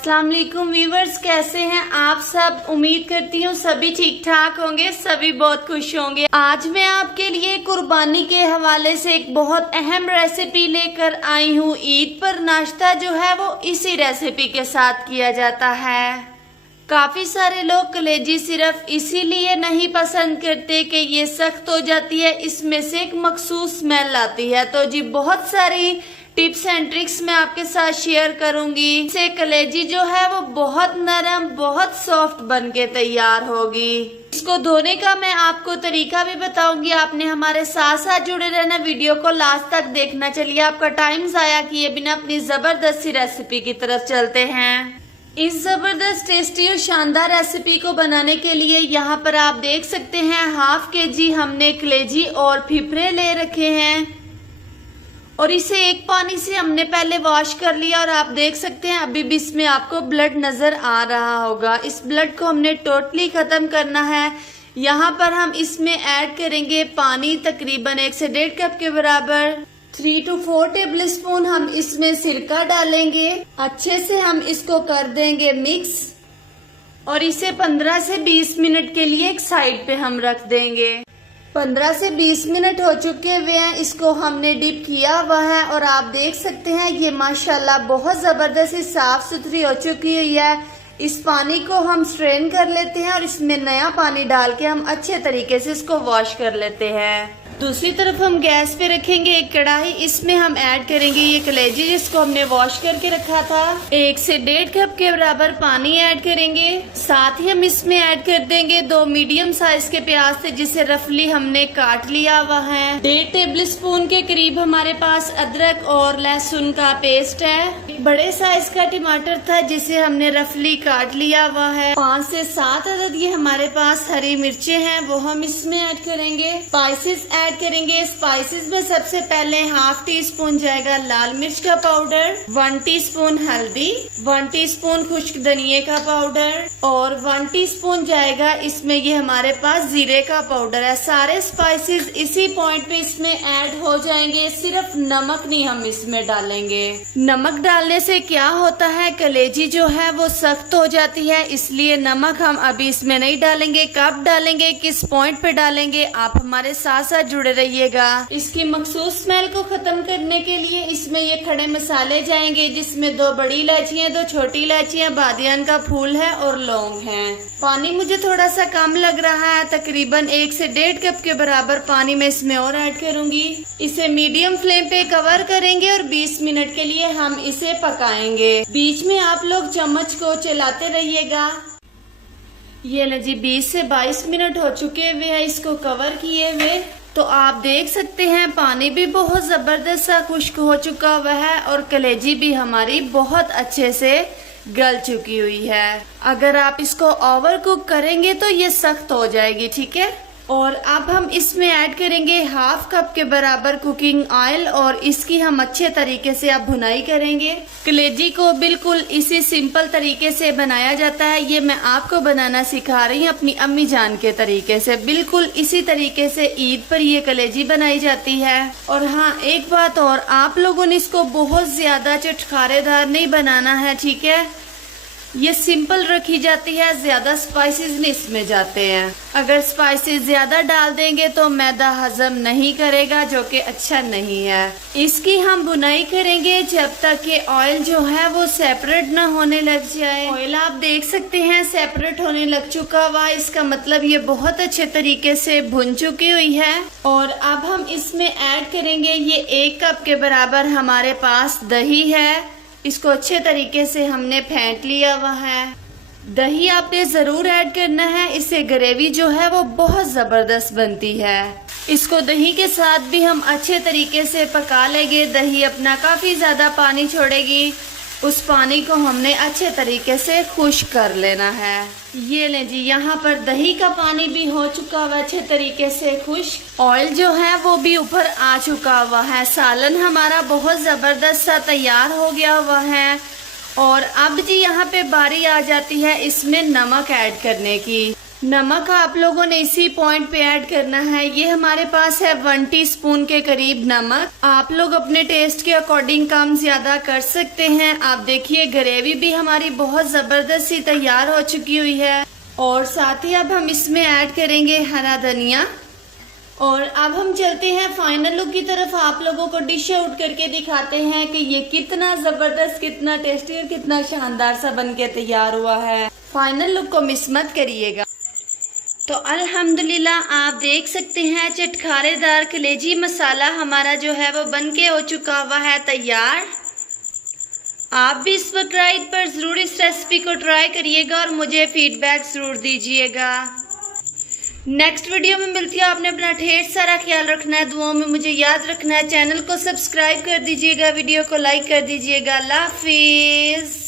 अस्सलाम वालेकुम व्यूवर्स, कैसे हैं आप सब। उम्मीद करती हूँ सभी ठीक ठाक होंगे, सभी बहुत खुश होंगे। आज मैं आपके लिए कुर्बानी के हवाले से एक बहुत अहम रेसिपी लेकर आई हूँ। ईद पर नाश्ता जो है वो इसी रेसिपी के साथ किया जाता है। काफी सारे लोग कलेजी सिर्फ इसीलिए नहीं पसंद करते कि ये सख्त हो जाती है, इसमें से एक मखसूस स्मेल आती है। तो जी बहुत सारी टिप्स एंड ट्रिक्स मैं आपके साथ शेयर करूंगी। इससे कलेजी जो है वो बहुत नरम, बहुत सॉफ्ट बन के तैयार होगी। इसको धोने का मैं आपको तरीका भी बताऊंगी। आपने हमारे साथ साथ जुड़े रहना, वीडियो को लास्ट तक देखना। चलिए आपका टाइम जाया किए बिना अपनी जबरदस्त सी रेसिपी की तरफ चलते हैं। इस जबरदस्त टेस्टी और शानदार रेसिपी को बनाने के लिए यहाँ पर आप देख सकते हैं हाफ केजी हमने कलेजी और फिफरे ले रखे हैं और इसे एक पानी से हमने पहले वॉश कर लिया। और आप देख सकते हैं अभी भी इसमें आपको ब्लड नजर आ रहा होगा। इस ब्लड को हमने टोटली खत्म करना है। यहाँ पर हम इसमें ऐड करेंगे पानी, तकरीबन 1 से 1.5 कप के बराबर। 3 to 4 टेबल स्पून हम इसमें सिरका डालेंगे। अच्छे से हम इसको कर देंगे मिक्स और इसे 15 से 20 मिनट के लिए एक साइड पे हम रख देंगे। 15 से 20 मिनट हो चुके हुए हैं, इसको हमने डिप किया हुआ है और आप देख सकते हैं ये माशाल्लाह बहुत जबरदस्त साफ सुथरी हो चुकी हुई है। इस पानी को हम स्ट्रेन कर लेते हैं और इसमें नया पानी डाल के हम अच्छे तरीके से इसको वॉश कर लेते हैं। दूसरी तरफ हम गैस पे रखेंगे एक कढ़ाई, इसमें हम ऐड करेंगे ये कलेजी जिसको हमने वॉश करके रखा था। 1 से 1.5 कप के बराबर पानी ऐड करेंगे। साथ ही हम इसमें ऐड कर देंगे 2 मीडियम साइज के प्याज थे जिसे रफली हमने काट लिया हुआ है। 1.5 टेबल स्पून के करीब हमारे पास अदरक और लहसुन का पेस्ट है। एक बड़े साइज का टमाटर था जिसे हमने रफली काट लिया हुआ है। 5 से 7 अदद ये हमारे पास हरी मिर्चें हैं, वो हम इसमें ऐड करेंगे। स्पाइसेस ऐड करेंगे। स्पाइसेस में सबसे पहले हाफ टी स्पून जाएगा लाल मिर्च का पाउडर, 1 टीस्पून हल्दी, 1 टीस्पून खुश्क धनिये का पाउडर और 1 टीस्पून जाएगा इसमें ये हमारे पास जीरे का पाउडर है। सारे स्पाइसेस इसी पॉइंट पे इसमें ऐड हो जाएंगे। सिर्फ नमक नहीं हम इसमें डालेंगे। नमक डालने से क्या होता है, कलेजी जो है वो सख्त हो जाती है, इसलिए नमक हम अभी इसमें नहीं डालेंगे। कब डालेंगे, किस पॉइंट पे डालेंगे, आप हमारे साथ साथ जुड़े रहिएगा। इसकी मखसूस स्मेल को खत्म करने के लिए इसमें ये खड़े मसाले जाएंगे जिसमें 2 बड़ी इलायचियाँ, 2 छोटी इलायचियाँ, बादियान का फूल है और लौंग है। पानी मुझे थोड़ा सा कम लग रहा है, तकरीबन 1 से 1.5 कप के बराबर पानी में इसमें और ऐड करूंगी। इसे मीडियम फ्लेम पे कवर करेंगे और 20 मिनट के लिए हम इसे पकाएंगे। बीच में आप लोग चम्मच को चलाते रहिएगा। ये ना जी 20 से 22 मिनट हो चुके हुए हैं इसको कवर किए हुए। तो आप देख सकते हैं पानी भी बहुत जबरदस्त सा खुश्क हो चुका हुआ है और कलेजी भी हमारी बहुत अच्छे से गल चुकी हुई है। अगर आप इसको ओवर कुक करेंगे तो ये सख्त हो जाएगी, ठीक है। और अब हम इसमें ऐड करेंगे हाफ कप के बराबर कुकिंग ऑयल और इसकी हम अच्छे तरीके से अब भुनाई करेंगे। कलेजी को बिल्कुल इसी सिंपल तरीके से बनाया जाता है। ये मैं आपको बनाना सिखा रही हूँ अपनी अम्मी जान के तरीके से। बिल्कुल इसी तरीके से ईद पर ये कलेजी बनाई जाती है। और हाँ, एक बात और, आप लोगों ने इसको बहुत ज्यादा चटखारेदार नहीं बनाना है, ठीक है। ये सिंपल रखी जाती है, ज्यादा स्पाइसेस नहीं इसमें जाते हैं। अगर स्पाइसेस ज्यादा डाल देंगे तो मैदा हजम नहीं करेगा, जो कि अच्छा नहीं है। इसकी हम बुनाई करेंगे जब तक कि ऑयल जो है वो सेपरेट ना होने लग जाए। ऑयल आप देख सकते हैं सेपरेट होने लग चुका हुआ, इसका मतलब ये बहुत अच्छे तरीके से भुन चुकी हुई है। और अब हम इसमें ऐड करेंगे ये 1 कप के बराबर हमारे पास दही है। इसको अच्छे तरीके से हमने फेंट लिया हुआ है। दही आपने जरूर ऐड करना है, इससे ग्रेवी जो है वो बहुत जबरदस्त बनती है। इसको दही के साथ भी हम अच्छे तरीके से पका लेंगे। दही अपना काफी ज्यादा पानी छोड़ेगी, उस पानी को हमने अच्छे तरीके से खुश्क कर लेना है। ये ले जी, यहाँ पर दही का पानी भी हो चुका हुआ अच्छे तरीके से खुश्क। ऑयल जो है वो भी ऊपर आ चुका हुआ है। सालन हमारा बहुत जबरदस्त सा तैयार हो गया हुआ है। और अब जी यहाँ पे बारी आ जाती है इसमें नमक ऐड करने की। नमक आप लोगों ने इसी पॉइंट पे ऐड करना है। ये हमारे पास है 1 टीस्पून के करीब नमक। आप लोग अपने टेस्ट के अकॉर्डिंग कम ज्यादा कर सकते हैं। आप देखिए ग्रेवी भी हमारी बहुत जबरदस्त सी तैयार हो चुकी हुई है। और साथ ही अब हम इसमें ऐड करेंगे हरा धनिया। और अब हम चलते हैं फाइनल लुक की तरफ। आप लोगों को डिश आउट करके दिखाते हैं कि ये कितना जबरदस्त, कितना टेस्टी और कितना शानदार सा बनके तैयार हुआ है। फाइनल लुक को मिस मत करिएगा। तो अल्हम्दुलिल्लाह आप देख सकते हैं चटखारेदार कलेजी मसाला हमारा जो है वो बनके हो चुका हुआ है तैयार। आप भी इस वक्त राइट पर जरूर इस रेसिपी को ट्राई करिएगा और मुझे फीडबैक जरूर दीजिएगा। नेक्स्ट वीडियो में मिलती है। आपने अपना ढेर सारा ख्याल रखना है, दुआओं में मुझे याद रखना है। चैनल को सब्सक्राइब कर दीजिएगा, वीडियो को लाइक कर दीजिएगा। अल्लाह हाफिज।